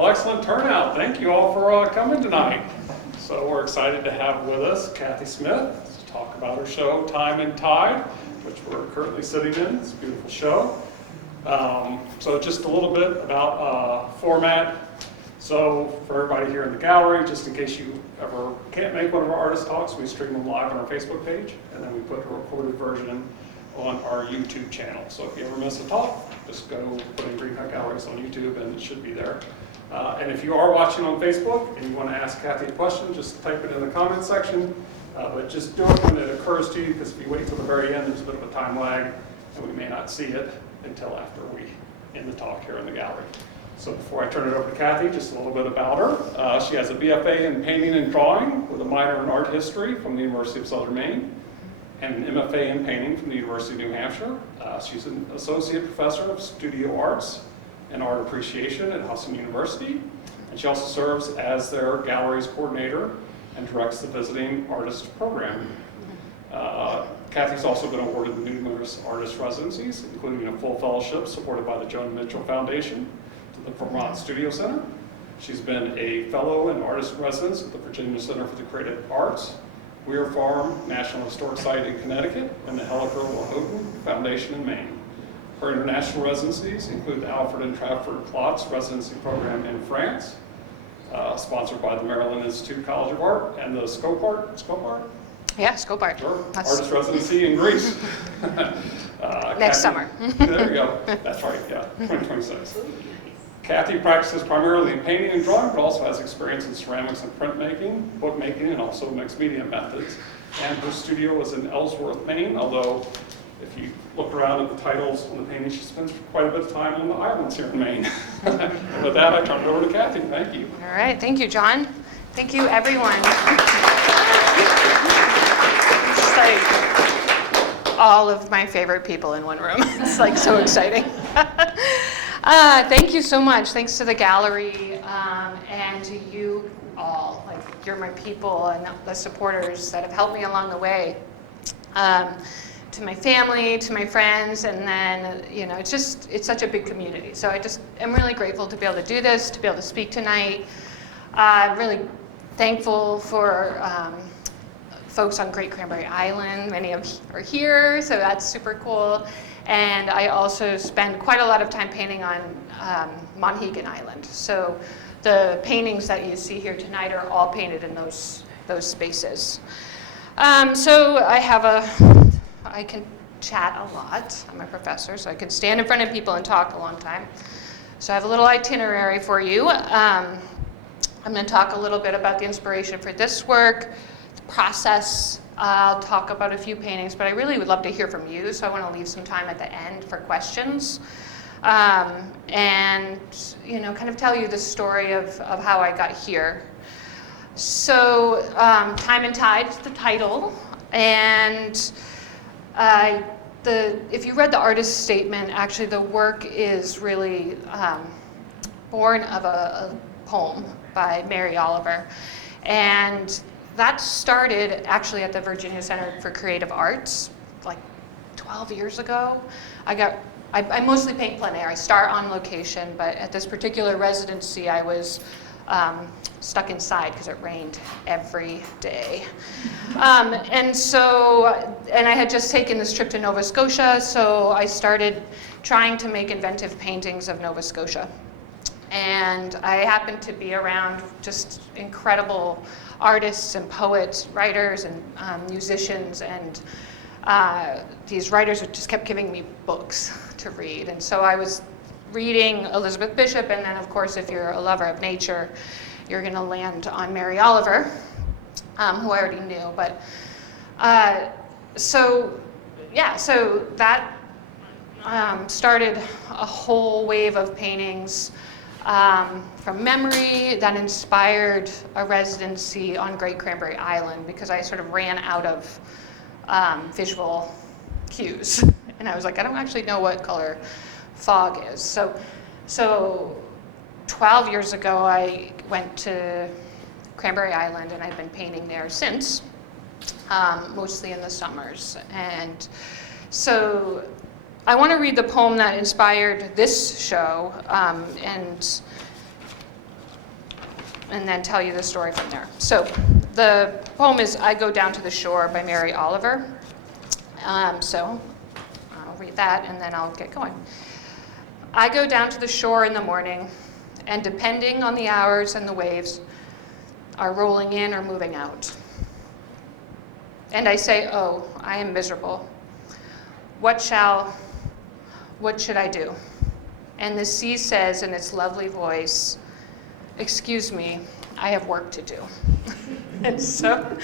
Well, excellent turnout. Thank you all for coming tonight. So we're excited to have with us Kathi Smith to talk about her show, Time and Tide, which we're currently sitting in. It's a beautiful show. So just a little bit about format. So for everybody here in the gallery, just in case you ever can't make one of our artist talks, we stream them live on our Facebook page, and then we put a recorded version on our YouTube channel. So if you ever miss a talk, just go put in Green Hat Galleries on YouTube and it should be there. And if you are watching on Facebook and you want to ask Kathi a question, just type it in the comment section. But just do it when it occurs to you, because if you wait till the very end, there's a bit of a time lag, and we may not see it until after we end the talk here in the gallery. So before I turn it over to Kathi, just a little bit about her. She has a BFA in painting and drawing with a minor in art history from the University of Southern Maine, and an MFA in painting from the University of New Hampshire. She's an associate professor of studio arts and art appreciation at Husson University, and she also serves as their galleries coordinator and directs the visiting artist program. Kathy's also been awarded numerous artist residencies, including a full fellowship supported by the Joan Mitchell Foundation to the Vermont Studio Center. She's been a fellow and artist in residence at the Virginia Center for the Creative Arts, Weir Farm National Historic Site in Connecticut, and the Helliker Wahoughton Foundation in Maine. Her international residencies include the Alfred and Trafford Klotz Residency Program in France, sponsored by the Maryland Institute College of Art, and the Scope Art? Yeah, Scope Art. Sure. Artist residency in Greece. Next summer. There you go. That's right, yeah, 2026. Kathi practices primarily in painting and drawing, but also has experience in ceramics and printmaking, bookmaking, and also mixed media methods. And her studio is in Ellsworth, Maine, although if you look around at the titles on the painting, she spends quite a bit of time on the islands here in Maine. And with that, I turn it over to Kathi. Thank you. All right, thank you, John. Thank you, everyone. It's like all of my favorite people in one room. It's like so exciting. Thank you so much. Thanks to the gallery and to you all. Like, you're my people and the supporters that have helped me along the way. To my family, to my friends, and then, it's such a big community. So I'm really grateful to be able to do this, to be able to speak tonight. I'm really thankful for folks on Great Cranberry Island. Many of you are here, so that's super cool. And I also spend quite a lot of time painting on Monhegan Island. So the paintings that you see here tonight are all painted in those spaces. So I can chat a lot. I'm a professor, so I can stand in front of people and talk a long time. So I have a little itinerary for you. I'm going to talk a little bit about the inspiration for this work, the process. I'll talk about a few paintings, but I really would love to hear from you, so I want to leave some time at the end for questions. And, kind of tell you the story of how I got here. So, Time and Tide is the title, and if you read the artist's statement, actually the work is really born of a poem by Mary Oliver, and that started actually at the Virginia Center for Creative Arts like 12 years ago. I mostly paint plein air. I start on location, but at this particular residency I was stuck inside because it rained every day. And I had just taken this trip to Nova Scotia, so I started trying to make inventive paintings of Nova Scotia. And I happened to be around just incredible artists and poets, writers and musicians, and these writers just kept giving me books to read. And so I was reading Elizabeth Bishop, and then of course if you're a lover of nature, you're going to land on Mary Oliver, who I already knew. But so that started a whole wave of paintings from memory that inspired a residency on Great Cranberry Island, because I sort of ran out of visual cues. And I was like, I don't actually know what color fog is. So 12 years ago, I went to Cranberry Island, and I've been painting there since, mostly in the summers. And so I want to read the poem that inspired this show, and and then tell you the story from there. So the poem is I Go Down to the Shore by Mary Oliver. So I'll read that and then I'll get going. I go down to the shore in the morning, and depending on the hours and the waves, are rolling in or moving out. And I say, oh, I am miserable. What should I do? And the sea says in its lovely voice, excuse me, I have work to do. And so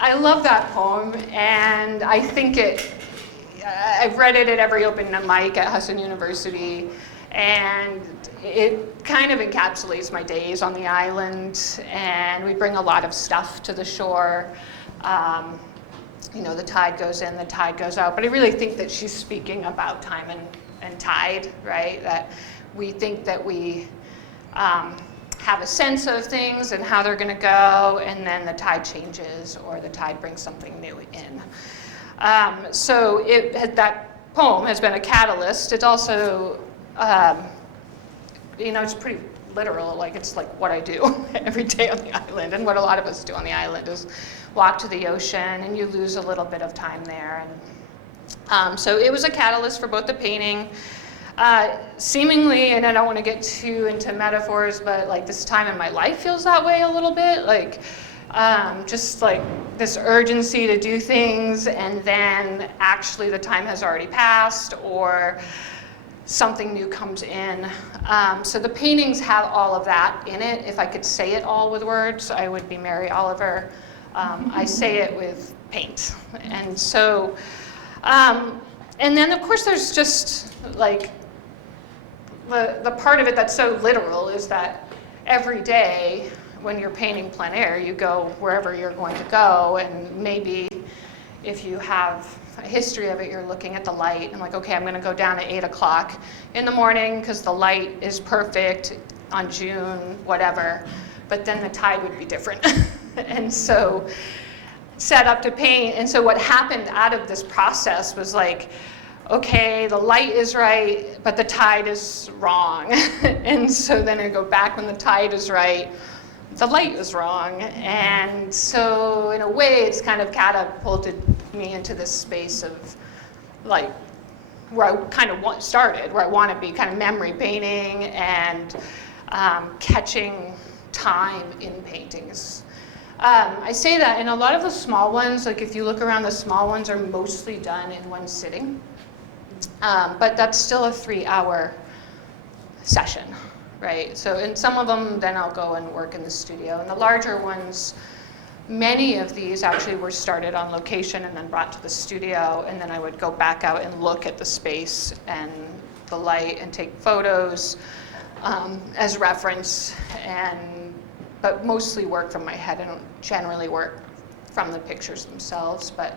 I love that poem, and I think I've read it at every open mic at Husson University, and it kind of encapsulates my days on the island, and we bring a lot of stuff to the shore. The tide goes in, the tide goes out, but I really think that she's speaking about time and tide, right? That we think that we have a sense of things and how they're going to go, and then the tide changes or the tide brings something new in. So that poem has been a catalyst. It's also, it's pretty literal. Like it's like what I do every day on the island, and what a lot of us do on the island is walk to the ocean, and you lose a little bit of time there. And so it was a catalyst for both the painting. Seemingly, and I don't want to get too into metaphors, but like this time in my life feels that way a little bit, like just like this urgency to do things, and then actually the time has already passed, or something new comes in. So the paintings have all of that in it. If I could say it all with words, I would be Mary Oliver. I say it with paint. And so, and then of course there's just like, the part of it that's so literal is that every day when you're painting plein air, you go wherever you're going to go, and maybe if you have a history of it, you're looking at the light and like, okay, I'm gonna go down at 8 o'clock in the morning because the light is perfect on June, whatever, but then the tide would be different. And so set up to paint, and so what happened out of this process was like, okay, the light is right, but the tide is wrong. And so then I go back when the tide is right, the light is wrong. And so in a way, it's kind of catapulted me into this space of like, where I kind of started, where I want to be kind of memory painting and catching time in paintings. I say that, and a lot of the small ones, like if you look around, the small ones are mostly done in one sitting. But that's still a 3-hour session, right? So in some of them, then I'll go and work in the studio. And the larger ones, many of these actually were started on location and then brought to the studio, and then I would go back out and look at the space and the light and take photos as reference, but mostly work from my head. I don't generally work from the pictures themselves, but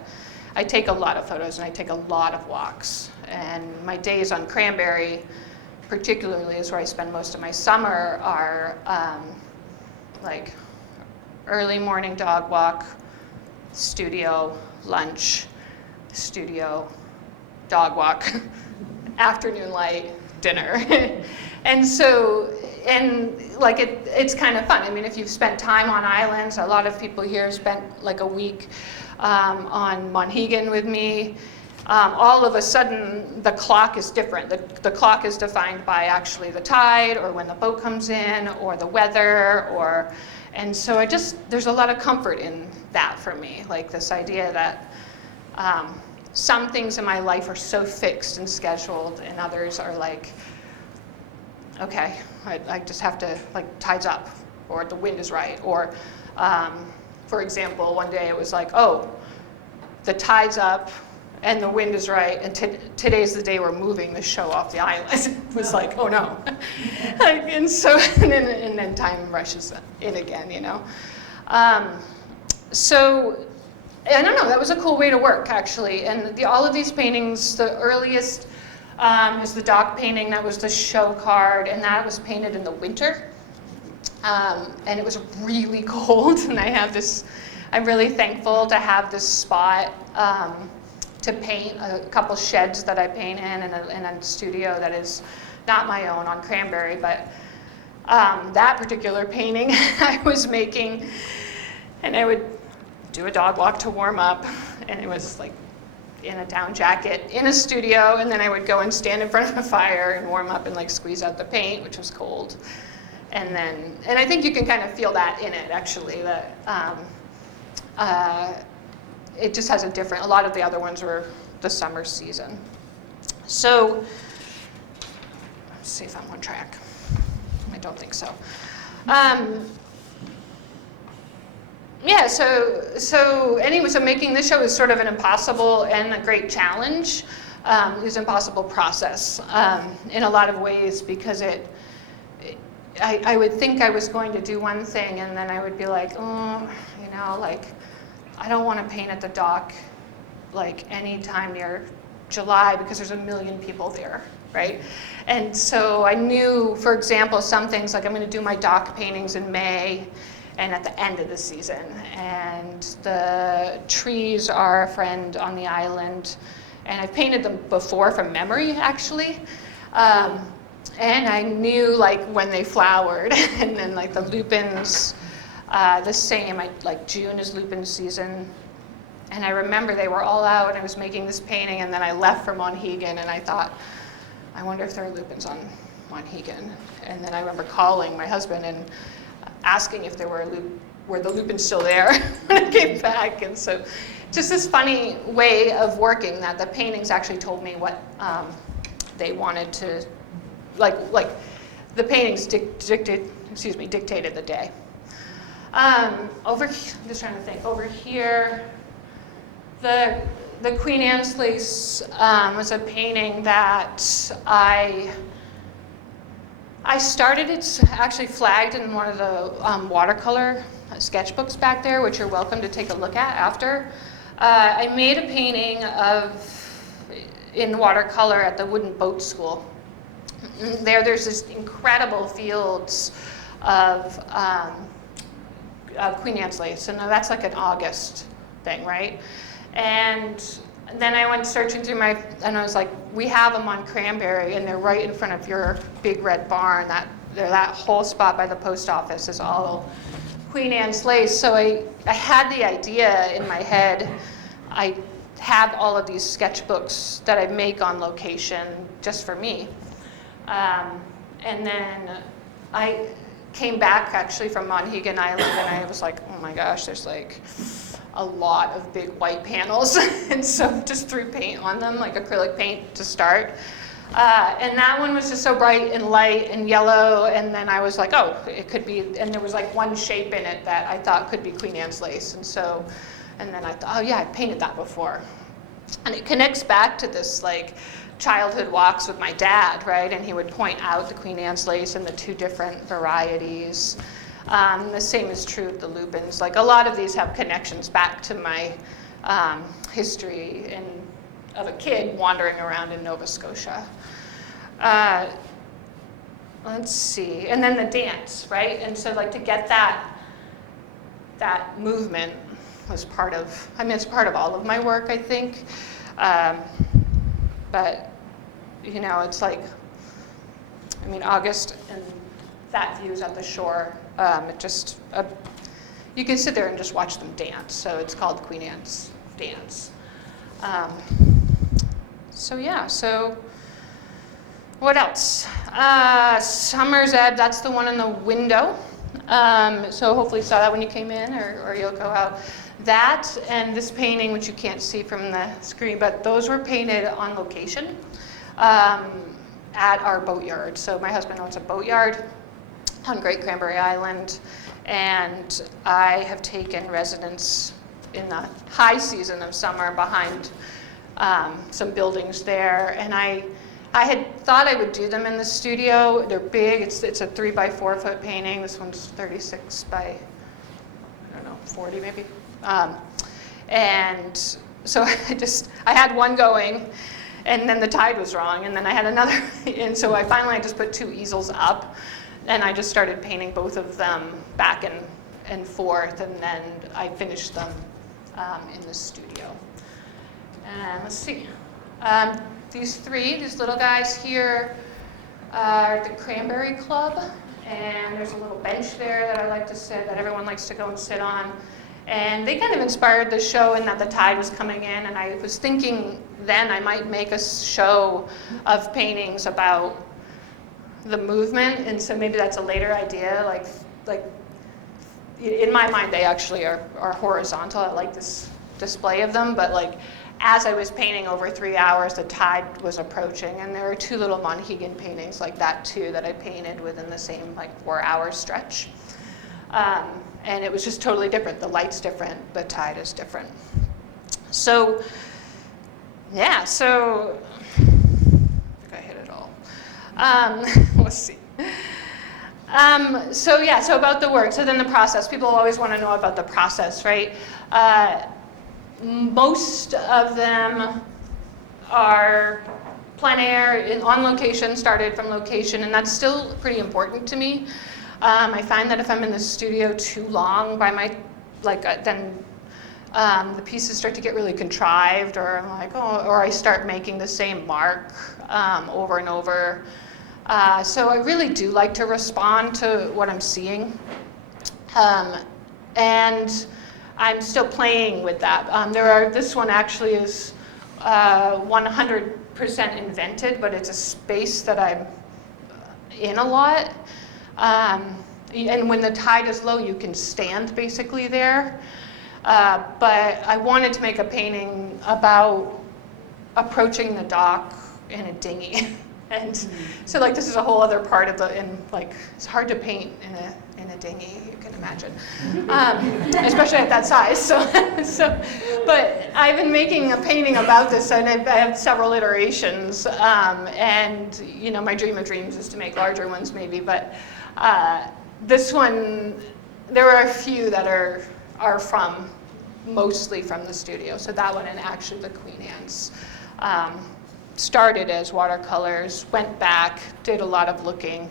I take a lot of photos and I take a lot of walks. And my days on Cranberry, particularly, is where I spend most of my summer, are like early morning dog walk, studio, lunch, studio, dog walk, afternoon light, dinner. And so, like it's kind of fun. I mean, if you've spent time on islands, a lot of people here spent like a week on Monhegan with me. All of a sudden, the clock is different. The clock is defined by actually the tide, or when the boat comes in, or the weather, and so there's a lot of comfort in that for me. Like this idea that some things in my life are so fixed and scheduled, and others are like, okay, I just have to, like, tide's up, or the wind is right, or for example, one day it was like, oh, the tide's up, and the wind is right, and today's the day we're moving the show off the island. It was like, oh no. and then time rushes in again, you know. So, I don't know, that was a cool way to work, actually. And all of these paintings, the earliest is the dock painting. That was the show card, and that was painted in the winter. And it was really cold, and I'm really thankful to have this spot to paint a couple sheds that I paint in a studio that is not my own on Cranberry, but That particular painting I was making, and I would do a dog walk to warm up, and it was like in a down jacket in a studio, and then I would go and stand in front of a fire and warm up and like squeeze out the paint, which was cold. And I think you can kind of feel that in it, actually, that it just has a lot of the other ones were the summer season. So, let's see if I'm on track. I don't think so. Yeah, so anyway, so making this show is sort of an impossible and a great challenge. It was an impossible process in a lot of ways, because I would think I was going to do one thing, and then I would be like, oh, like, I don't want to paint at the dock like anytime near July, because there's a million people there, right? And so I knew, for example, some things like I'm going to do my dock paintings in May and at the end of the season. And the trees are a friend on the island. And I've painted them before from memory, actually. And I knew like when they flowered, and then like the lupins, the same, like June is lupin season. And I remember they were all out, and I was making this painting, and then I left for Monhegan, and I thought, I wonder if there are lupins on Monhegan. And then I remember calling my husband and asking if were the lupins still there when I came back. And so just this funny way of working, that the paintings actually told me what they wanted to, like the paintings dictated the day. I'm just trying to think, over here, the Queen Anne's Lace was a painting that I started. It's actually flagged in one of the watercolor sketchbooks back there, which you're welcome to take a look at after. I made a painting in watercolor at the Wooden Boat School. There's this incredible fields of Queen Anne's Lace, and that's like an August thing, right? And then I went searching through and I was like, we have them on Cranberry, and they're right in front of your big red barn. That whole spot by the post office is all Queen Anne's Lace. So I had the idea in my head. I have all of these sketchbooks that I make on location just for me. And then I came back actually from Monhegan Island, and I was like, oh my gosh, there's like a lot of big white panels. And so just threw paint on them, like acrylic paint to start. And that one was just so bright and light and yellow, and then I was like, oh, it could be, and there was like one shape in it that I thought could be Queen Anne's Lace. And then I thought, oh yeah, I painted that before. And it connects back to this like childhood walks with my dad, right? And he would point out the Queen Anne's Lace and the two different varieties. The same is true of the lupins. Like a lot of these have connections back to my history of a kid wandering around in Nova Scotia. Let's see, and then the dance, right? And so like to get that movement was part of, it's part of all of my work, I think. But, it's like, August and that view's at the shore. You can sit there and just watch them dance. So it's called Queen Anne's Dance. So what else? Summer's Ebb, that's the one in the window. So hopefully you saw that when you came in, or you'll go out. That and this painting, which you can't see from the screen, but those were painted on location at our boatyard. So my husband owns a boatyard on Great Cranberry Island, and I have taken residence in the high season of summer behind some buildings there, and I had thought I would do them in the studio. They're big. It's a 3 by 4 foot painting. This one's 36 by 40 maybe. And so I had one going, and then the tide was wrong, and then I had another, and so I finally just put 2 easels up, and I just started painting both of them back and forth, and then I finished them in the studio. And let's see. These little guys here are the Cranberry Club, and there's a little bench there that I like to sit, that everyone likes to go and sit on. And they kind of inspired the show in that the tide was coming in, and I was thinking then I might make a show of paintings about the movement, and so maybe that's a later idea. Like in my mind, they actually are horizontal. I like this display of them, but like as I was painting over 3 hours, the tide was approaching, and there were 2 little Monhegan paintings like that too that I painted within the same like 4-hour stretch. And it was just totally different. The light's different, the tide is different. So, yeah, so, I think I hit it all. Let's see. So about the work, so then the process. People always want to know about the process, right? Most of them are plein air, on location, started from location, and that's still pretty important to me. I find that if I'm in the studio too long then the pieces start to get really contrived, or I'm like, or I start making the same mark over and over. So I really do like to respond to what I'm seeing. And I'm still playing with that. This one actually is 100% invented, but it's a space that I'm in a lot. And when the tide is low, you can stand basically there. But I wanted to make a painting about approaching the dock in a dinghy. And so like this is a whole other part of it's hard to paint in a dinghy, you can imagine, especially at that size. But I've been making a painting about this, and I have several iterations. And my dream of dreams is to make larger ones, maybe. But this one, there are a few that are mostly from the studio. So that one, and actually the Queen Anne's. Started as watercolors, went back, did a lot of looking,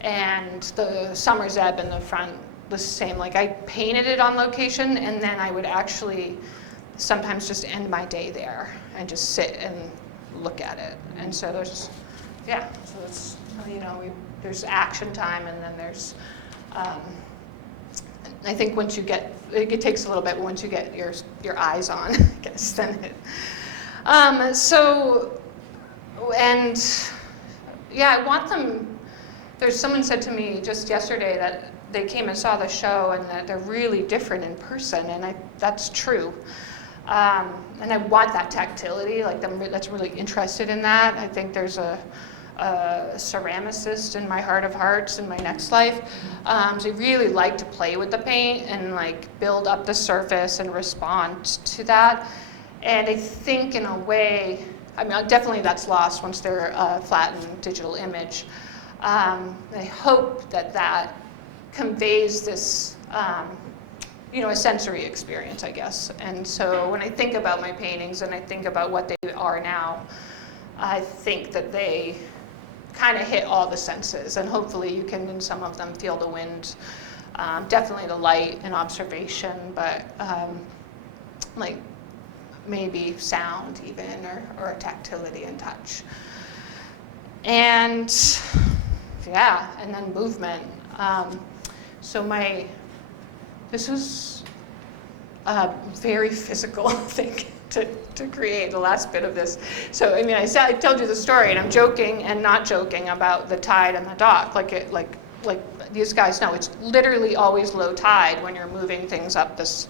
and the Summer's Ebb in the front the same. Like I painted it on location, and then I would actually sometimes just end my day there and just sit and look at it. And so there's there's action time, and then there's I think once you get it takes a little bit, but once you get your eyes on, I guess, then it. I want them. Someone said to me just yesterday that they came and saw the show and that they're really different in person, and that's true. And I want that tactility, that's really interested in that. I think there's a ceramicist in my heart of hearts in my next life. So I really like to play with the paint and build up the surface and respond to that. And I think in a way, definitely that's lost once they're a flattened digital image. I hope that conveys this, a sensory experience, I guess. And so when I think about my paintings and I think about what they are now, I think that they kind of hit all the senses, and hopefully you can, in some of them, feel the wind, definitely the light and observation, but maybe sound even, or a tactility and touch. And and then movement. This was a very physical thing to create, the last bit of this. So I told you the story, and I'm joking and not joking about the tide and the dock. Like these guys know, it's literally always low tide when you're moving things up this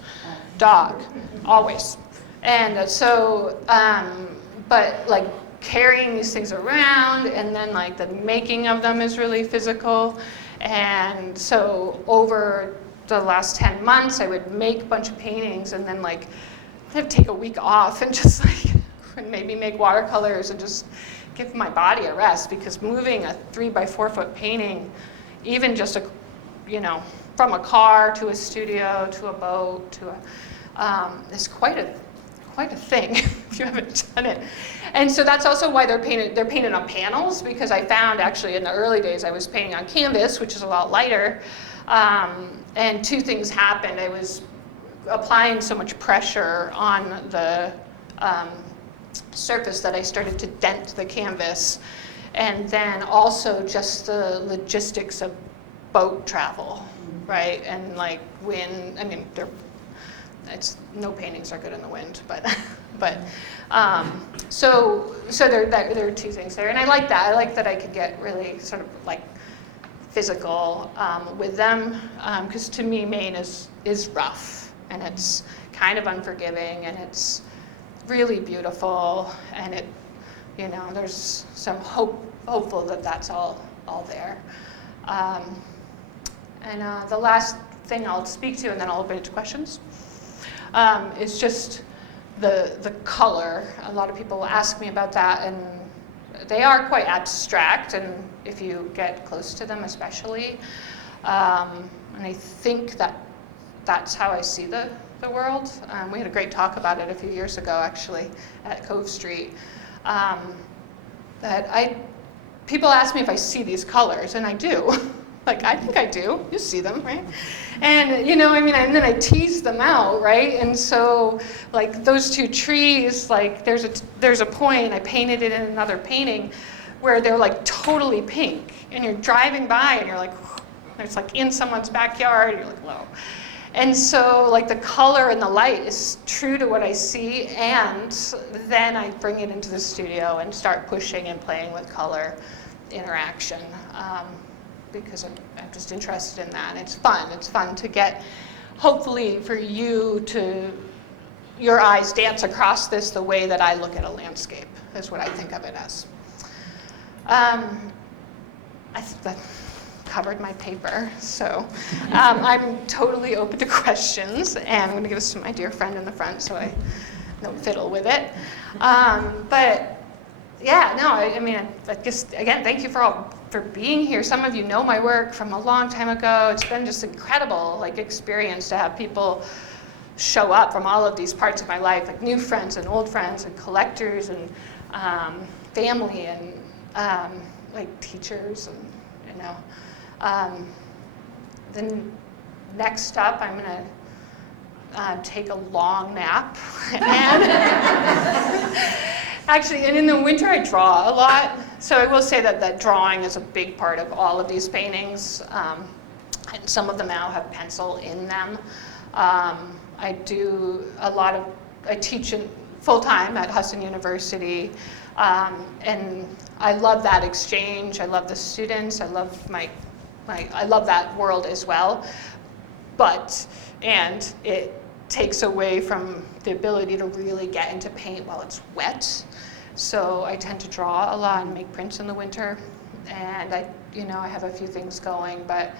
dock, always. And so, but carrying these things around, and then the making of them is really physical. And so over the last 10 months, I would make a bunch of paintings, and then I'd take a week off and just and maybe make watercolors and just give my body a rest, because moving a 3x4 foot painting, even just from a car to a studio to a boat to is quite a thing if you haven't done it. And so that's also why they're painted on panels, because I found actually in the early days I was painting on canvas, which is a lot lighter, and two things happened. I was applying so much pressure on the surface that I started to dent the canvas, and then also just the logistics of boat travel, right? And like wind, I mean, no paintings are good in the wind, but so there are two things there, and I like that. I like that I could get really sort of like physical with them, because to me Maine is rough, and it's kind of unforgiving, and it's really beautiful, and it, you know, there's some hopeful that that's all there. And the last thing I'll speak to, and then I'll open it to questions, is just the color. A lot of people ask me about that, and they are quite abstract, and if you get close to them especially. And I think that's how I see the world. We had a great talk about it a few years ago, actually, at Cove Street. People ask me if I see these colors, and I do. Like, I think I do. You see them, right? And, you know, I mean, and then I tease them out, right? And so, like, those two trees, like, there's a point, I painted it in another painting, where they're, like, totally pink. And you're driving by, and you're like, it's like in someone's backyard, and you're like, whoa. And so, like, the color and the light is true to what I see, and then I bring it into the studio and start pushing and playing with color interaction. Because I'm just interested in that. And it's fun. It's fun to get, hopefully for you to, your eyes dance across this the way that I look at a landscape, is what I think of it as. I think that covered my paper, so I'm totally open to questions, and I'm going to give this to my dear friend in the front so I don't fiddle with it. But yeah, no, I mean, just again, thank you for being here. Some of you know my work from a long time ago. It's been just incredible, like, experience to have people show up from all of these parts of my life, like new friends and old friends and collectors and family and like teachers, and you know. Then next up, I'm gonna take a long nap. And actually, and in the winter I draw a lot. So I will say that drawing is a big part of all of these paintings. And some of them now have pencil in them. I do I teach full-time at Hudson University. And I love that exchange. I love the students. I love I love that world as well. And it takes away from the ability to really get into paint while it's wet. So I tend to draw a lot and make prints in the winter. And I have a few things going, but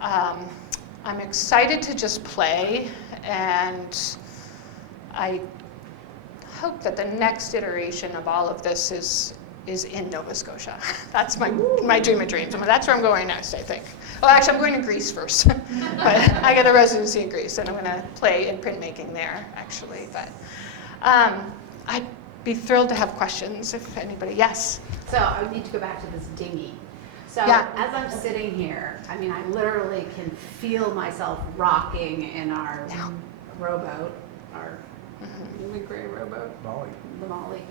I'm excited to just play, and I hope that the next iteration of all of this is in Nova Scotia. That's my dream of dreams. That's where I'm going next, I think. Well, actually, I'm going to Greece first. But I get a residency in Greece, and I'm going to play in printmaking there, actually. But I'd be thrilled to have questions if anybody. Yes? So I need to go back to this dinghy. So Yeah. As I'm sitting here, I mean, I literally can feel myself rocking in our rowboat, our the gray rowboat, the Molly.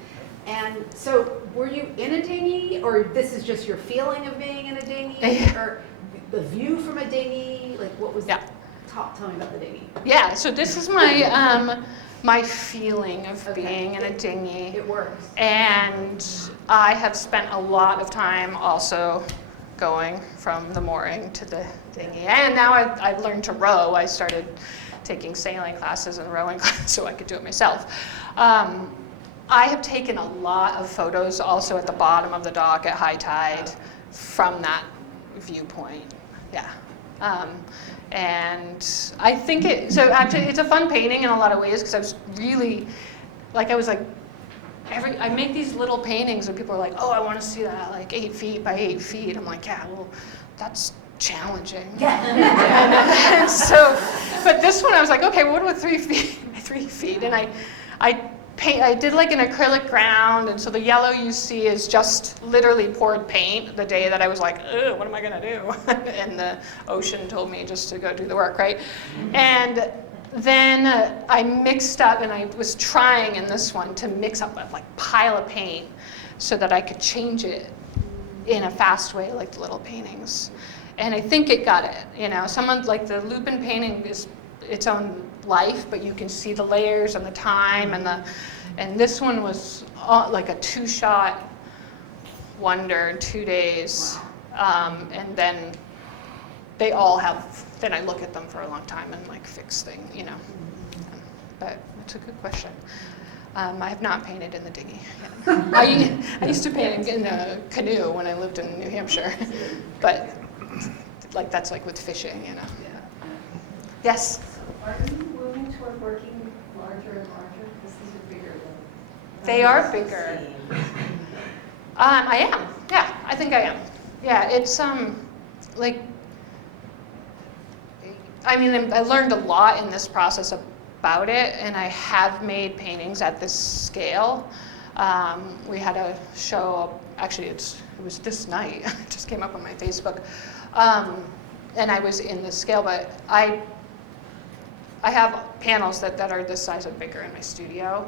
And so, were you in a dinghy, or this is just your feeling of being in a dinghy, or the view from a dinghy? Like, what was? Yeah. Tell me about the dinghy. Yeah. So this is my my feeling of being in a dinghy. It works. And I have spent a lot of time also going from the mooring to the dinghy. And now I've learned to row. I started taking sailing classes and rowing classes so I could do it myself. I have taken a lot of photos also at the bottom of the dock at high tide from that viewpoint. Yeah. And I think so actually it's a fun painting in a lot of ways, because I was really, I make these little paintings and people are like, oh, I want to see that, like 8 feet by 8 feet. I'm like, yeah, well, that's challenging. and so, but this one I was like, okay, well, what about 3 feet by 3 feet? And I did like an acrylic ground, and so the yellow you see is just literally poured paint the day that I was like, ugh, what am I gonna do? And the ocean told me just to go do the work, right? And then I mixed up, and I was trying in this one to mix up a pile of paint so that I could change it in a fast way, like the little paintings. And I think it got it, you know. Someone like the Lupin painting is its own life, but you can see the layers and the time and this one was like a 2-shot wonder in 2 days. And then they all have, then I look at them for a long time and like fix things, you know. But it's a good question. I have not painted in the dinghy yet. I used to paint in a canoe when I lived in New Hampshire, but like that's like with fishing, you know. Yes? Are you moving toward working larger and larger? Because these are bigger than... They are bigger. I am. Yeah, I think I am. Yeah, it's like, I mean, I learned a lot in this process about it, and I have made paintings at this scale. We had a show, actually it was this night, it just came up on my Facebook, and I was in this scale, but I have panels that are this size or bigger in my studio,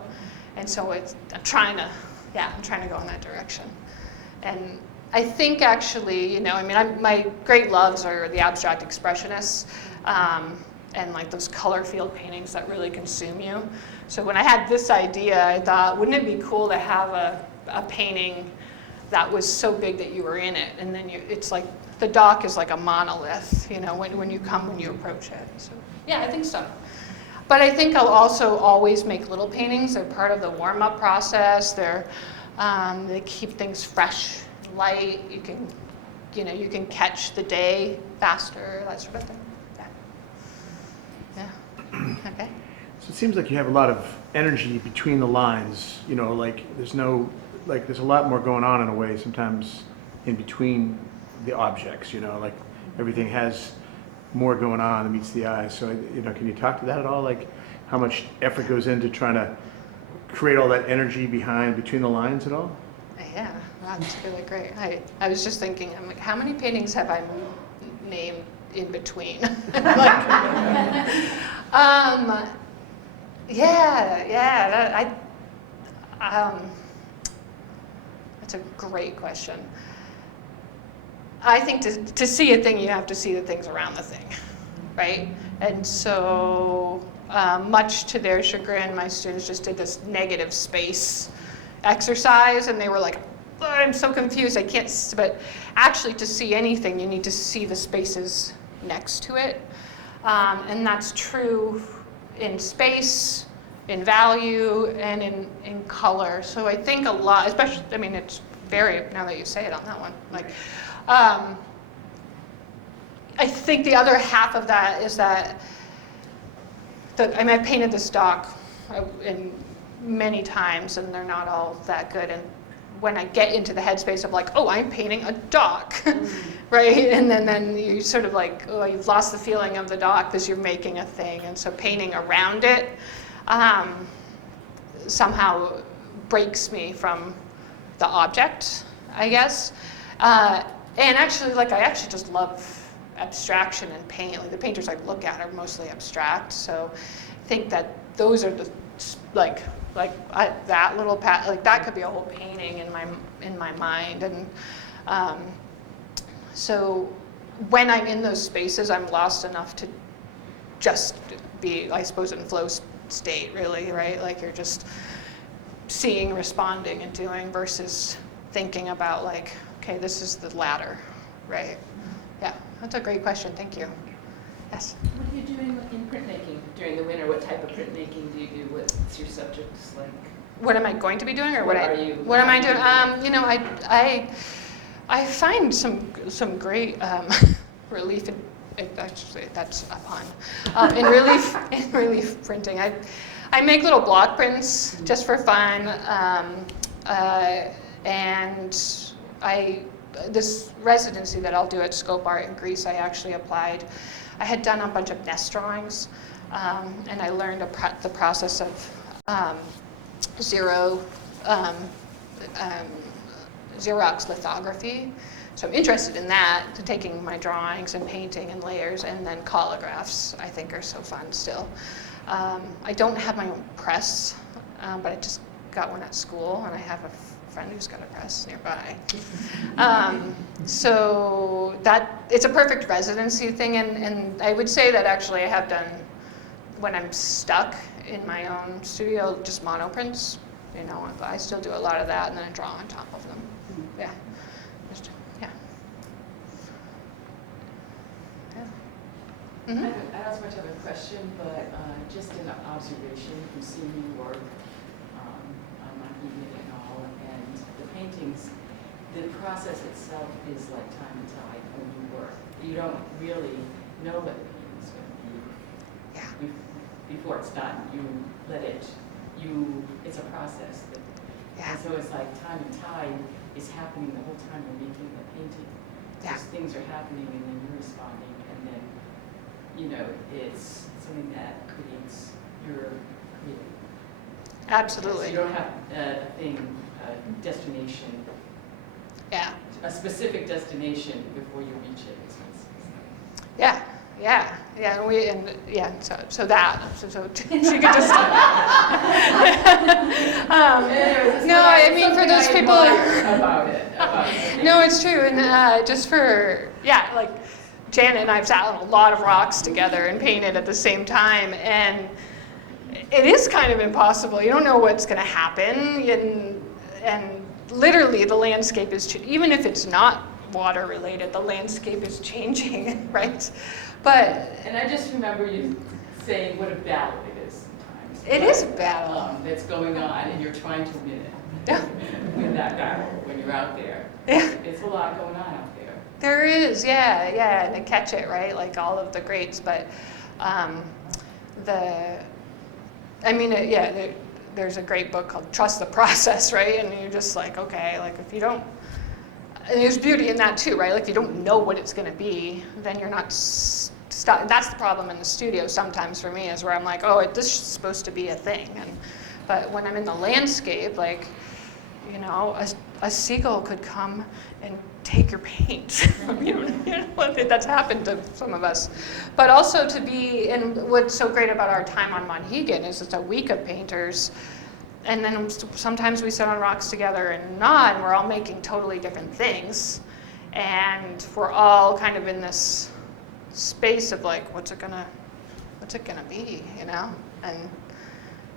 and so I'm trying to go in that direction. And I think actually, you know, I mean, my great loves are the abstract expressionists, and like those color field paintings that really consume you. So when I had this idea, I thought, wouldn't it be cool to have a painting that was so big that you were in it, and then it's like, the dock is like a monolith, you know, when you approach it. So yeah, I think so. But I think I'll also always make little paintings. They're part of the warm-up process. They keep things fresh, light. You can catch the day faster, that sort of thing. Yeah. Okay. So it seems like you have a lot of energy between the lines, you know, like there's a lot more going on in a way sometimes in between the objects, you know, like everything has more going on than meets the eye. So, you know, can you talk to that at all? Like how much effort goes into trying to create all that energy between the lines at all? Yeah, that's really great. I was just thinking, I'm like, how many paintings have I named in between? That's a great question. I think to see a thing, you have to see the things around the thing, right? And so, much to their chagrin, my students just did this negative space exercise, and they were like, oh, I'm so confused, I can't, but actually to see anything, you need to see the spaces next to it. And that's true in space, in value, and in color. So I think a lot, especially, I mean, it's very, now that you say it on that one, like, I think the other half of that is that, I mean, I painted this dock in many times, and they're not all that good. And when I get into the headspace of like, oh, I'm painting a dock, right? And then you sort of like, oh, you've lost the feeling of the dock because you're making a thing. And so painting around it somehow breaks me from the object, I guess. And actually, like, I actually just love abstraction and paint. Like, the painters I look at are mostly abstract. So I think that those are the, that little like that could be a whole painting in my mind. And so when I'm in those spaces, I'm lost enough to just be, I suppose, in flow state, really, right? Like, you're just seeing, responding, and doing versus thinking about, like, okay, this is the ladder, right? Yeah, that's a great question. Thank you. Yes? What are you doing in printmaking during the winter? What type of printmaking do you do? What's your subjects like? What am I going to be doing, or what am I doing? You know, I find some great relief in, actually, that's a pun. In relief printing. I make little block prints just for fun, and this residency that I'll do at Scope Art in Greece, I actually applied. I had done a bunch of nest drawings, and I learned the process of Xerox lithography. So I'm interested in that, taking my drawings and painting and layers, and then collagraphs I think are so fun still. I don't have my own press, but I just got one at school, and I have a friend who's got a press nearby. So it's a perfect residency thing, and I would say that actually I have done, when I'm stuck in my own studio, just monoprints. You know, I still do a lot of that, and then I draw on top of them. Yeah. Yeah. I don't so much have a question, but just an observation from seeing you work on my evening and all, and the paintings, the process itself is like time and tide when you work. You don't really know what the painting's going to be before it's done. You let it, it's a process. And so it's like time and tide is happening the whole time you're making the painting. Just things are happening and then you're responding, and then it's something that creates your creativity. Absolutely. So you don't have a destination, a specific destination before you reach it. So she could just. No, I mean for those people. About it. No, it's true, and just for like Janet and I have sat on a lot of rocks together and painted at the same time, and it is kind of impossible. You don't know what's going to happen, and literally the landscape is even if it's not water related, the landscape is changing, right? And I just remember you saying what a battle it is sometimes. It is a battle that's going on, and you're trying to win it. Win that battle when you're out there. Yeah. It's a lot going on out there. There is, and to catch it, right? Like all of the greats, but there's a great book called Trust the Process, right? And you're just like, okay, like if you don't, and there's beauty in that too, right? Like you don't know what it's going to be, then you're not stuck. That's the problem in the studio sometimes for me, is where I'm like, oh, this is supposed to be a thing, but when I'm in the landscape, like, a seagull could come and take your paint. That's happened to some of us. But also and what's so great about our time on Monhegan is it's a week of painters, and then sometimes we sit on rocks together and we're all making totally different things, and we're all kind of in this space of like, what's it gonna be, and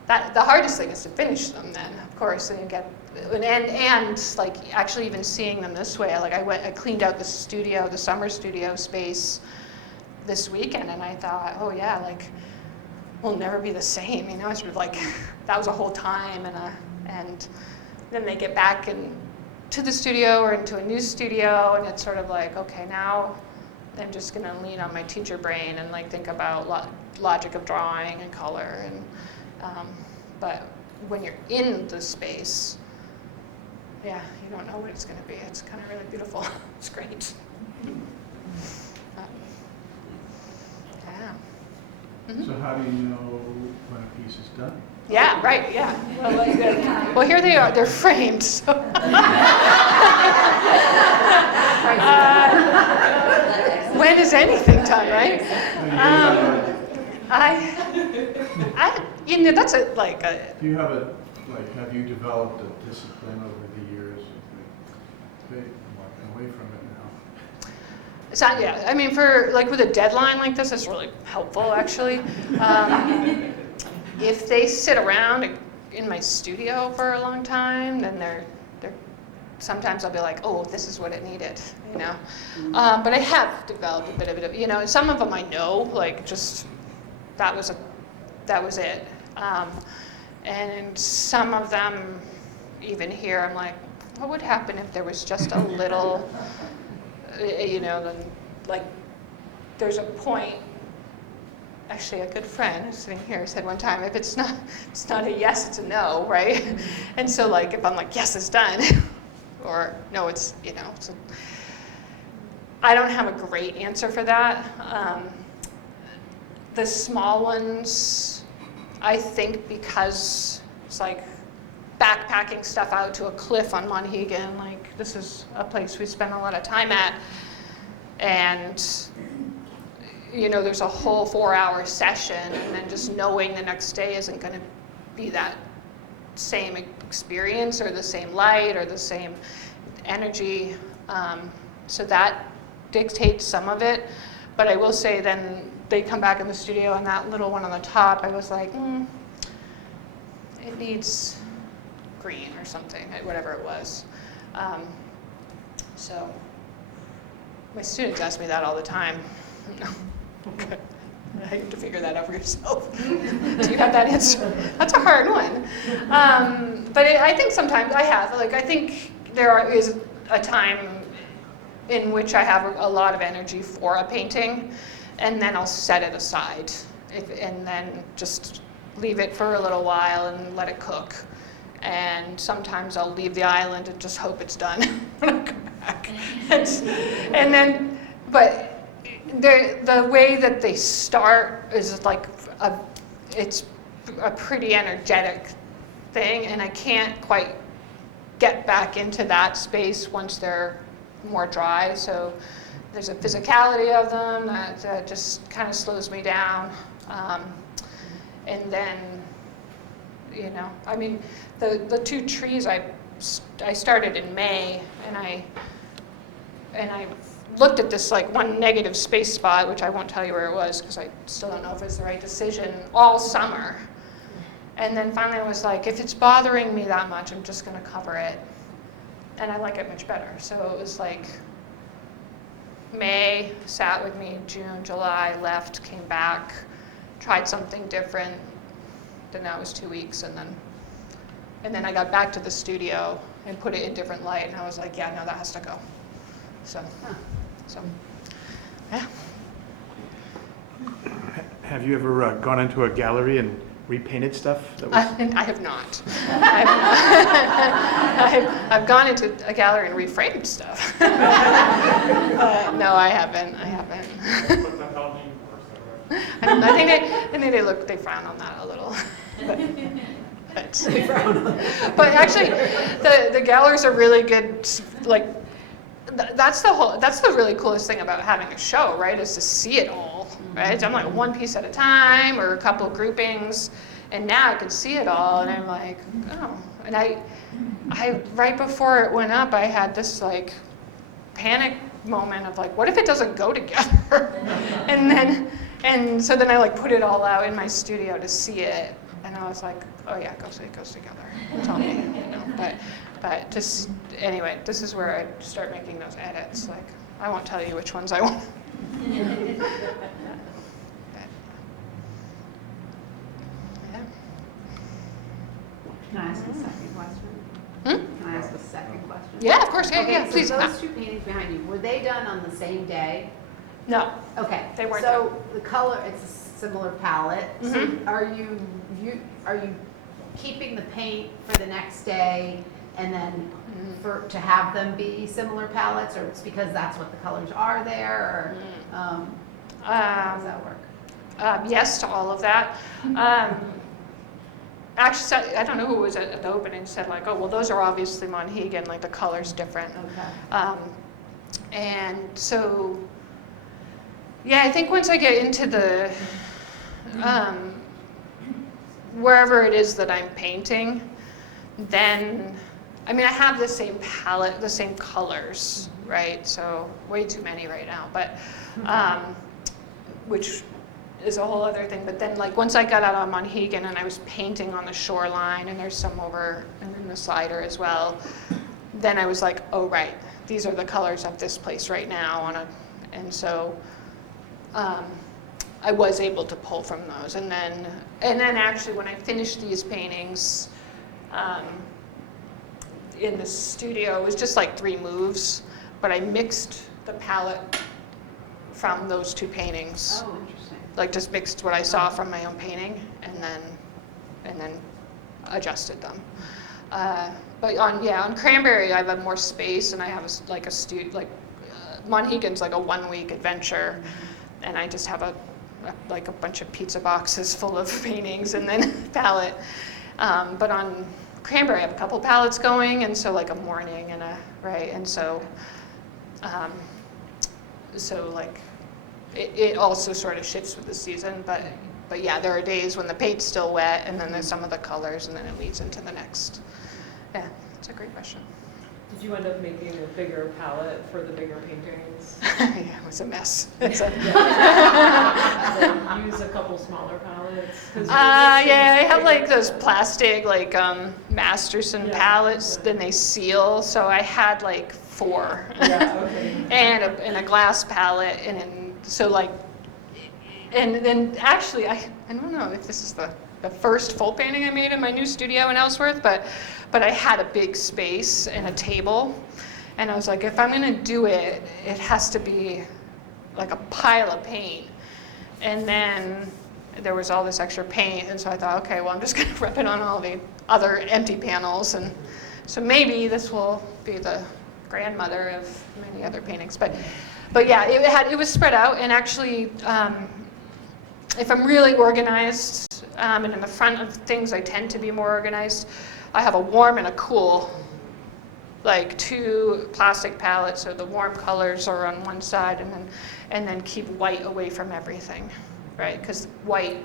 that the hardest thing is to finish them then, of course, and you get and like actually even seeing them this way, like I cleaned out the summer studio space this weekend, and I thought, oh yeah, like we'll never be the same, it's sort of like that was a whole time, and then they get back to the studio or into a new studio, and it's sort of like, okay, now I'm just gonna lean on my teacher brain and like think about logic of drawing and color, and but when you're in the space, you don't know what it's going to be. It's kind of really beautiful. It's great. So how do you know when a piece is done? Yeah, right, yeah. Well, here they are. They're framed. So. When is anything done, right? That's Do you have have you developed a discipline over the years? I'm walking away from it now. It's not, I mean, with a deadline like this, it's really helpful, actually. If they sit around in my studio for a long time, then they're sometimes I'll be like, oh, this is what it needed, But I have developed a bit of it, some of them I know, like just that was it. And some of them, even here, I'm like, what would happen if there was just a little, then, like, there's a point. Actually, a good friend who's sitting here said one time, if it's not a yes, it's a no, right? And so, like, if I'm like, yes, it's done, or no, it's, so I don't have a great answer for that. The small ones, I think, because it's like backpacking stuff out to a cliff on Monhegan, like this is a place we spend a lot of time at, and there's a whole 4-hour session, and then just knowing the next day isn't going to be that same experience or the same light or the same energy. So that dictates some of it. But I will say then they come back in the studio and that little one on the top, I was like, it needs green or something, whatever it was. So my students ask me that all the time. Okay. I have to figure that out for yourself. Do you have that answer? That's a hard one. But I think sometimes I have. Like, I think is a time in which I have a lot of energy for a painting, and then I'll set it aside, and then just leave it for a little while and let it cook. And sometimes I'll leave the island and just hope it's done when I come back. And then, but the way that they start is like it's a pretty energetic thing, and I can't quite get back into that space once they're more dry. So there's a physicality of them that just kind of slows me down. And then, you know, I mean, the two trees I started in May, and I looked at this like one negative space spot, which I won't tell you where it was because I still don't know if it's the right decision, all summer. And then finally I was like, if it's bothering me that much, I'm just going to cover it. And I like it much better. So it was like May, sat with me, June, July, left, came back, tried something different. Then that was 2 weeks, and then I got back to the studio and put it in different light, and I was like, yeah, no, that has to go. So yeah. Have you ever gone into a gallery and repainted stuff? That was... I have not. I've gone into a gallery and reframed stuff. No, I haven't. Put that on me first, I think they frown on that a little. But actually, the galleries are really good. Like, that's the really coolest thing about having a show, right? Is to see it all, right? I'm like one piece at a time or a couple of groupings, and now I can see it all, and I'm like, oh. And I right before it went up, I had this like panic moment of like, what if it doesn't go together? and so then I like put it all out in my studio to see it. And I was like, oh yeah, it goes together. Tell me, you know. But just anyway, this is where I start making those edits. Like, I won't tell you which ones I want. Yeah. Can I ask a second question? Can I ask a second question? Yeah, of course. Yeah, Okay, yeah. Please. So those two paintings behind you, were they done on the same day? No. Okay. They weren't So the color, it's a similar palette. So Mhm. are you keeping the paint for the next day and then to have them be similar palettes, or it's because that's what the colors are there, or how does that work? Yes to all of that. Actually, I don't know who was at the opening said like, oh, well, those are obviously Mohegan, like the color's different. Okay. And so, yeah, I think once I get into the, wherever it is that I'm painting, then, I mean, I have the same palette, the same colors, right? So way too many right now, but, which is a whole other thing. But then like once I got out on Mohegan and I was painting on the shoreline, and there's some over in the slider as well, then I was like, oh right, these are the colors of this place right now. And so I was able to pull from those. And then actually when I finished these paintings in the studio, it was just like 3 moves, but I mixed the palette from those 2 paintings. Oh, interesting. Like just mixed what I saw from my own painting and then adjusted them. But on Cranberry, I have more space, and I have Mohegan's like a 1-week adventure, and I just have a bunch of pizza boxes full of paintings and then palette. But on Cranberry, I have a couple palettes going, and so like a morning and and so like it also sort of shifts with the season, but yeah, there are days when the paint's still wet, and then there's some of the colors, and then it leads into the next. great question. Did you end up making a bigger palette for the bigger paintings? Yeah, it was a mess. It's a, Then use a couple smaller palettes? 'Cause yeah, I have like those plastic like Masterson Yeah, palettes, yeah. then they seal. So I had like 4. Yeah, okay. and a glass palette, so like, and then actually I don't know if this is the first full painting I made in my new studio in Ellsworth, but I had a big space and a table, and I was like, if I'm gonna do it, it has to be like a pile of paint. And then there was all this extra paint, and so I thought, okay, well, I'm just gonna rub it on all the other empty panels, and so maybe this will be the grandmother of many other paintings. But yeah, it was spread out, and actually, if I'm really organized, and in the front of things, I tend to be more organized. I have a warm and a cool, like 2 plastic palettes, so the warm colors are on one side, and then keep white away from everything, right? Because white,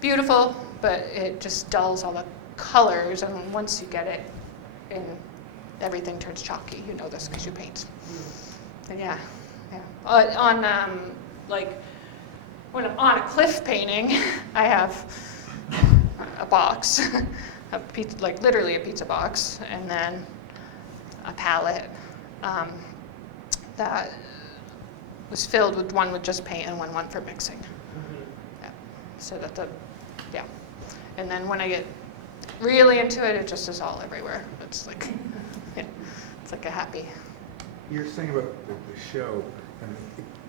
beautiful, but it just dulls all the colors, and once you get it in, everything turns chalky. You know this because you paint. And yeah. On like when I'm on a cliff painting, I have a box, a pizza, like literally a pizza box, and then a palette that was filled with one with just paint and one for mixing. Yeah. So that and then when I get really into it, it just is all everywhere. It's like, yeah, it's like a happy. You're saying about the show, and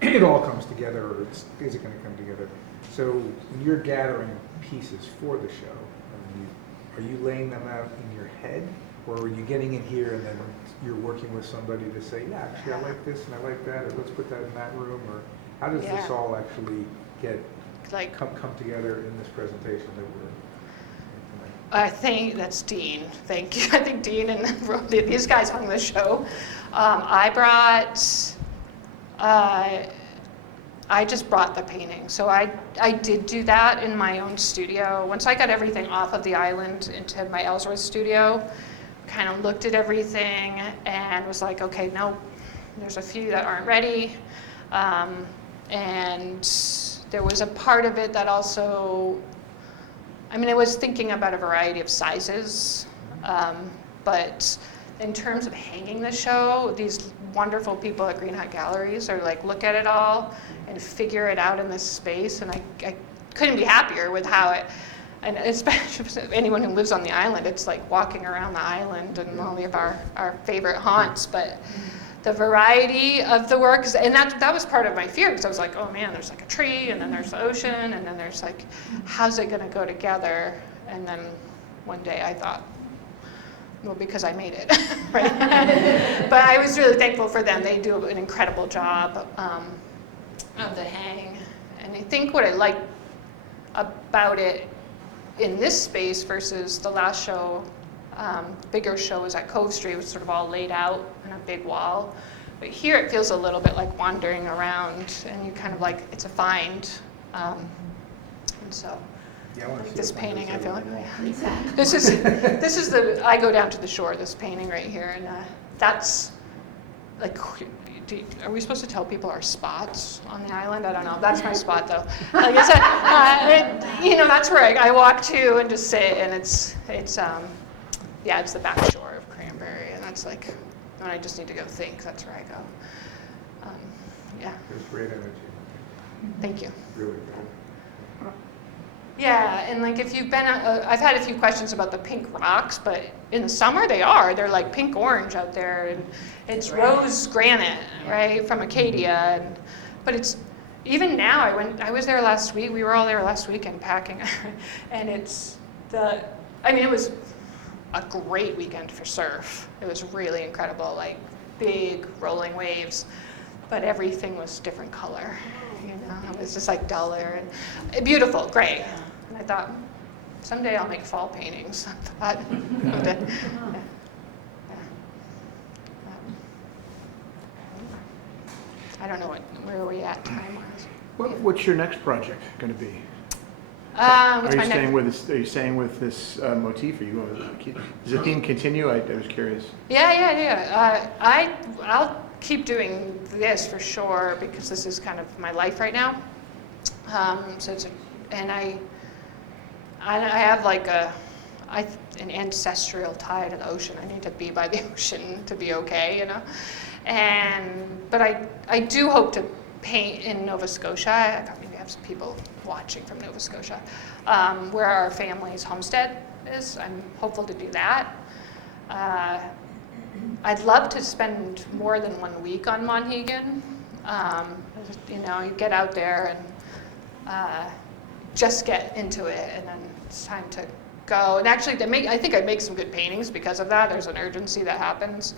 it all comes together, or is it going to come together? So when you're gathering pieces for the show, are you laying them out in your head, or are you getting in here and then you're working with somebody to say, yeah, actually I like this and I like that, or let's put that in that room, or how does this all actually get Like, come together in this presentation that we're tonight? I think that's Dean. Thank you. I think Dean and these guys hung the show. I just brought the painting. So I did do that in my own studio. Once I got everything off of the island into my Ellsworth studio, kind of looked at everything and was like, okay, no, there's a few that aren't ready. And there was a part of it that also, I mean, I was thinking about a variety of sizes, but in terms of hanging the show, these wonderful people at Green Hat Galleries are like, look at it all and figure it out in this space, and I couldn't be happier with how it, and especially anyone who lives on the island, it's like walking around the island and all of our favorite haunts, but the variety of the work, and that was part of my fear, because I was like, oh man, there's like a tree, and then there's the ocean, and then there's like, how's it gonna go together? And then one day I thought, well, because I made it, right? But I was really thankful for them. They do an incredible job of the hang. And I think what I like about it in this space versus the last show, bigger show was at Cove Street, was sort of all laid out on a big wall. But here it feels a little bit like wandering around, and you kind of like, it's a find. And so. Yeah, I want to see This it on painting, I side feel of the like, wall. Exactly. this is the, I go down to the shore, this painting right here, and that's like, are we supposed to tell people our spots on the island? I don't know. That's my spot though. Like I said, you know, that's where I walk to and just sit, and it's yeah, it's the back shore of Cranberry, and that's like, when I just need to go think, that's where I go. Yeah, There's great energy. thank you. Really good. Yeah, and like if you've been, I've had a few questions about the pink rocks, but in the summer they're like pink orange out there, and it's rose granite, right, from Acadia, but it's, even now, I was there last week, we were all there last weekend packing, and it was a great weekend for surf. It was really incredible, like big rolling waves, but everything was different color, you know, it was just like duller and beautiful, gray. And I thought, someday I'll make fall paintings. I thought, I don't know where are we at time-wise. What's your next project going to be? Are What's you my next? staying with this, are you staying with this motif, or you going to, does the theme continue? I was curious. Yeah. I'll keep doing this for sure because this is kind of my life right now. So it's and I have like an ancestral tie to the ocean. I need to be by the ocean to be okay, you know. But I do hope to paint in Nova Scotia. I probably have some people watching from Nova Scotia, where our family's homestead is. I'm hopeful to do that. I'd love to spend more than 1 week on Monhegan. You know, you get out there and just get into it, and then it's time to go. And actually, I think I make some good paintings because of that. There's an urgency that happens.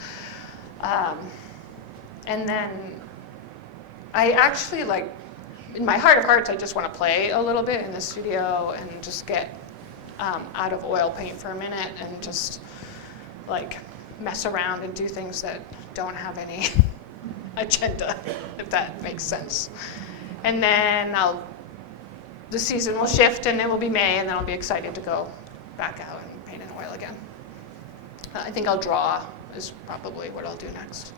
And then I actually, like, in my heart of hearts, I just want to play a little bit in the studio and just get out of oil paint for a minute and just like mess around and do things that don't have any agenda, if that makes sense. And then the season will shift and it will be May, and then I'll be excited to go back out and paint in oil again. I think I'll draw is probably what I'll do next.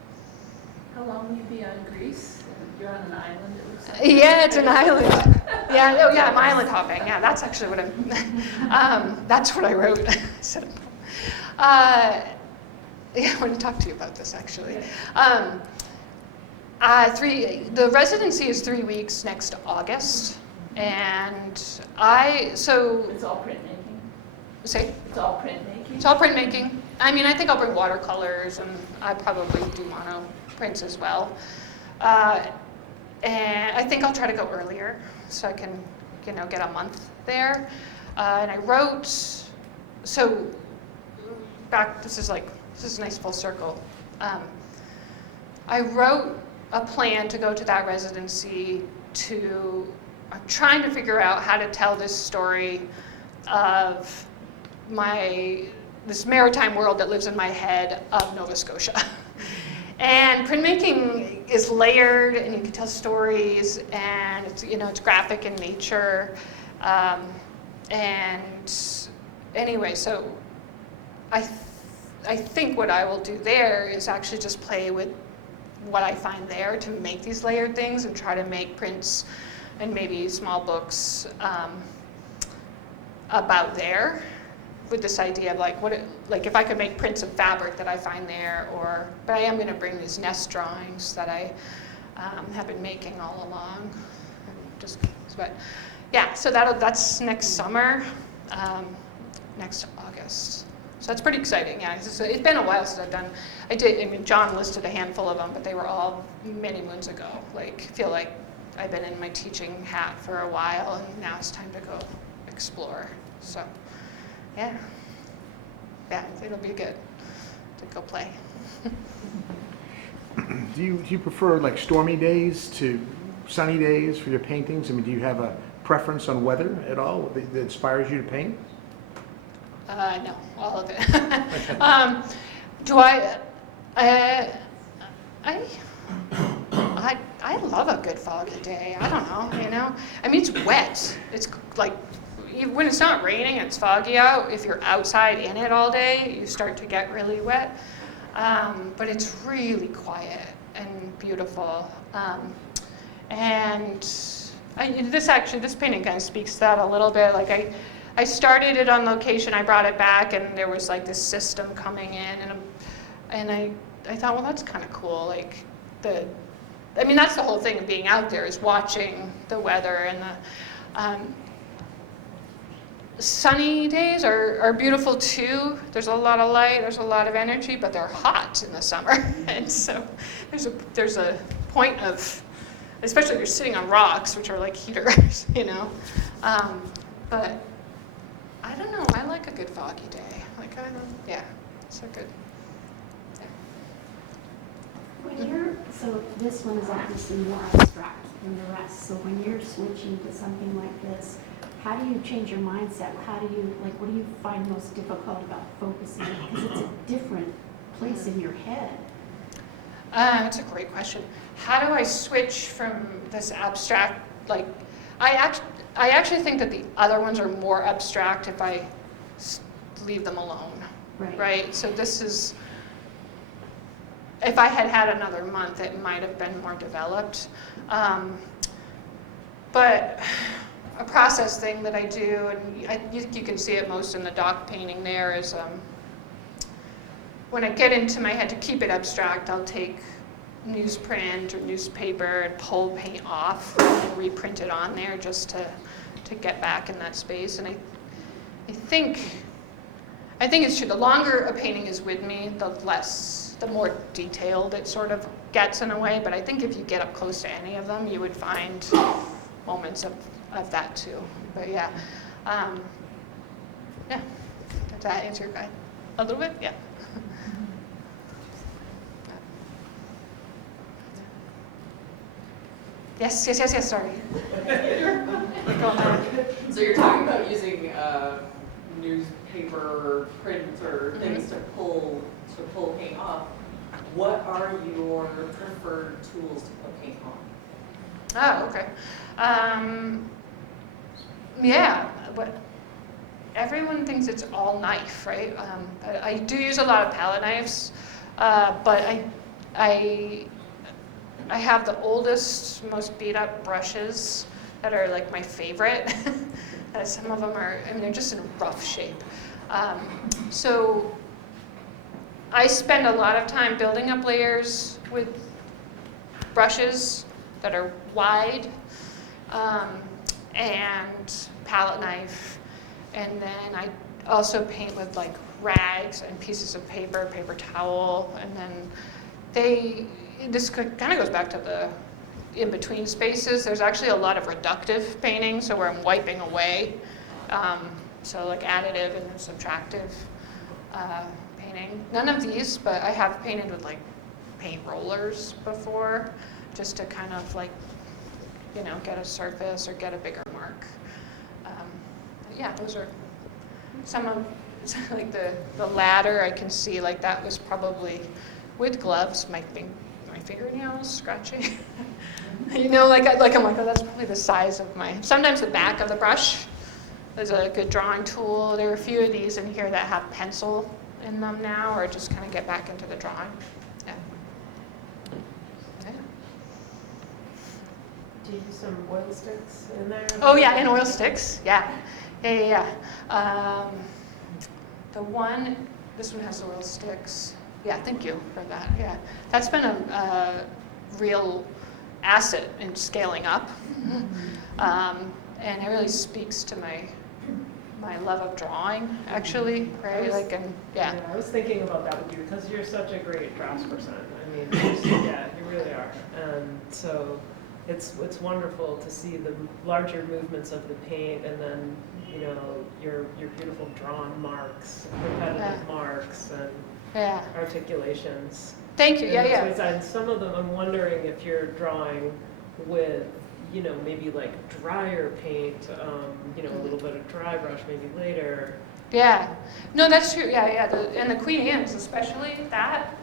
How long will you be on Greece? You're on an island, it looks like. Yeah, it's an island. Yeah, I'm island hopping. Yeah, that's actually what I'm, that's what I wrote. Yeah, I want to talk to you about this actually. The residency is 3 weeks next August, and It's all printmaking? say, It's all printmaking? it's all printmaking. I mean, I think I'll bring watercolors, and I probably do mono prints as well. And I think I'll try to go earlier so I can, you know, get a month there. And I wrote, so back, this is a nice full circle. I wrote a plan to go to that residency I'm trying to figure out how to tell this story of this maritime world that lives in my head of Nova Scotia. And printmaking is layered, and you can tell stories, and it's graphic in nature. And anyway, so I think what I will do there is actually just play with what I find there to make these layered things and try to make prints and maybe small books about there, with this idea of like if I could make prints of fabric that I find there, but I am going to bring these nest drawings that I have been making all along. But yeah, so that's next summer, next August. So that's pretty exciting. Yeah, it's been a while since I mean, John listed a handful of them, but they were all many moons ago. Like, I feel like I've been in my teaching hat for a while, and now it's time to go explore. So. Yeah, it'll be good to go play. Do you prefer like stormy days to sunny days for your paintings? I mean, do you have a preference on weather at all that inspires you to paint? No, all of it. Do I love a good foggy day. I don't know, you know. I mean, it's wet. It's like, when it's not raining, it's foggy out. If you're outside in it all day, you start to get really wet. But it's really quiet and beautiful. This painting kind of speaks to that a little bit. Like I started it on location, I brought it back, and there was like this system coming in, and I thought, well, that's kind of cool. Like that's the whole thing of being out there, is watching the weather. And sunny days are beautiful too. There's a lot of light, there's a lot of energy, but they're hot in the summer. And so there's a point of, especially if you're sitting on rocks, which are like heaters, you know. But I don't know, I like a good foggy day. It's so good. So this one is obviously more abstract than the rest. So when you're switching to something like this, how do you change your mindset? What do you find most difficult about focusing? Because it's a different place in your head. That's a great question. How do I switch from this abstract, I actually think that the other ones are more abstract if I leave them alone, right? So this is, if I had had another month, it might have been more developed. But a process thing that I do, and you can see it most in the dock painting there, is when I get into my head to keep it abstract, I'll take newsprint or newspaper and pull paint off and reprint it on there just to get back in that space. And I think it's true. The longer a painting is with me, the more detailed it sort of gets in a way. But I think if you get up close to any of them, you would find moments of that too. But yeah, yeah. Does that answer your question a little bit? Yeah. Yes, sorry. So you're talking about using newspaper, print, or things to pull paint off. What are your preferred tools to put paint on? Oh, okay. Yeah, but everyone thinks it's all knife, right? I do use a lot of palette knives, but I have the oldest, most beat up brushes that are like my favorite. Some of them are, I mean, they're just in rough shape. So I spend a lot of time building up layers with brushes that are wide, and palette knife. And then I also paint with like rags and pieces of paper towel, and then this kind of goes back to the in-between spaces. There's actually a lot of reductive painting, so where I'm wiping away, so like additive and subtractive painting. None of these, but I have painted with like paint rollers before, just to kind of like, you know, get a surface or get a bigger mark. Yeah, those are some of, like the ladder, I can see like that was probably with gloves, my fingernails scratchy. You know, like I'm like, oh, that's probably the size of sometimes the back of the brush is a good drawing tool. There are a few of these in here that have pencil in them now, or just kind of get back into the drawing. Yeah. Do you use some oil sticks in there? Oh yeah, and oil sticks, yeah. This one has oil sticks. Yeah, thank you for that, yeah. That's been a real asset in scaling up. And it really speaks to my love of drawing, actually, right? I was thinking about that with you because you're such a great draftsperson. I mean, you really are. And so it's wonderful to see the larger movements of the paint, and then, you know, your beautiful drawn marks, repetitive marks, and articulations. Thank you. Yeah. And some of them, I'm wondering if you're drawing with, you know, maybe like drier paint, you know, a little bit of dry brush maybe later. Yeah. No, that's true. Yeah. And the Queen Anne's, especially, that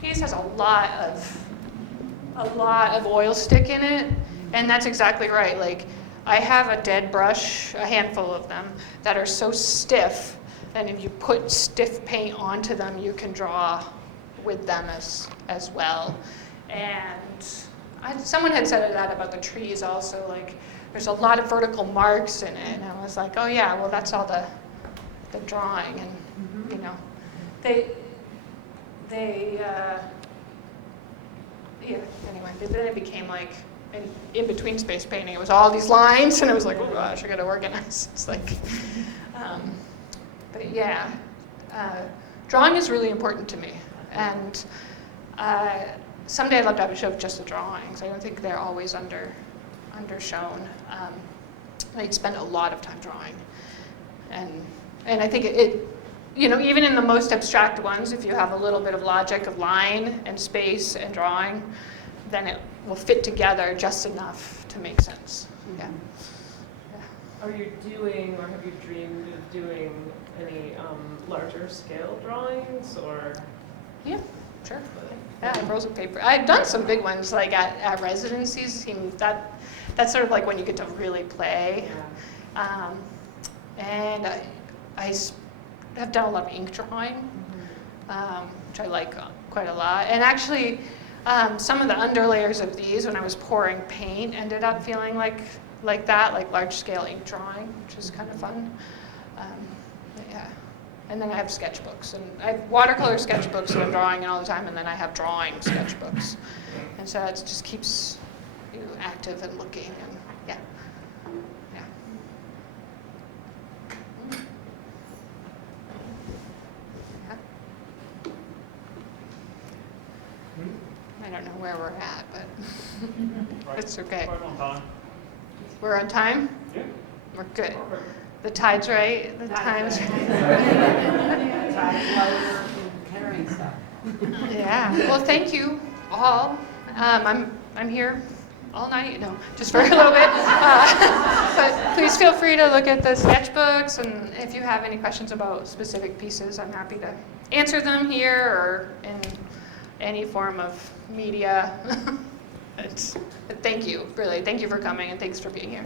piece has a lot of oil stick in it, and that's exactly right. Like, I have a dead brush, a handful of them, that are so stiff, and if you put stiff paint onto them, you can draw with them as well. And someone had said that about the trees also, like there's a lot of vertical marks in it, and I was like, oh yeah, well that's all the drawing, and you know, anyway, then it became like an in-between space painting. It was all these lines, and I was like, oh gosh, I gotta organize. It's like, but yeah, drawing is really important to me, and someday I'd love to have a show of just the drawings. I don't think they're always undershown. I'd spend a lot of time drawing, and I think it, you know, even in the most abstract ones, if you have a little bit of logic of line and space and drawing, then it will fit together just enough to make sense. Yeah. Are you doing, or have you dreamed of doing any larger scale drawings, or? Yeah, sure. Yeah, rolls of paper. I've done some big ones, like at residencies. That That's sort of like when you get to really play. And have done a lot of ink drawing, which I like quite a lot. And actually, some of the underlayers of these, when I was pouring paint, ended up feeling like that, like large-scale ink drawing, which is kind of fun. But yeah. And then I have sketchbooks, and I have watercolor sketchbooks that I'm drawing in all the time, and then I have drawing sketchbooks. And so it just keeps you active and looking, and yeah. Yeah. I don't know where we're at, but it's okay. Right on time. We're on time? Yeah. We're good. Perfect. The tide's right, the time's Carrying stuff. Yeah, well, thank you all. I'm here all night, no, just for a little bit. But please feel free to look at the sketchbooks, and if you have any questions about specific pieces, I'm happy to answer them here or in any form of media. But thank you, really. Thank you for coming, and thanks for being here.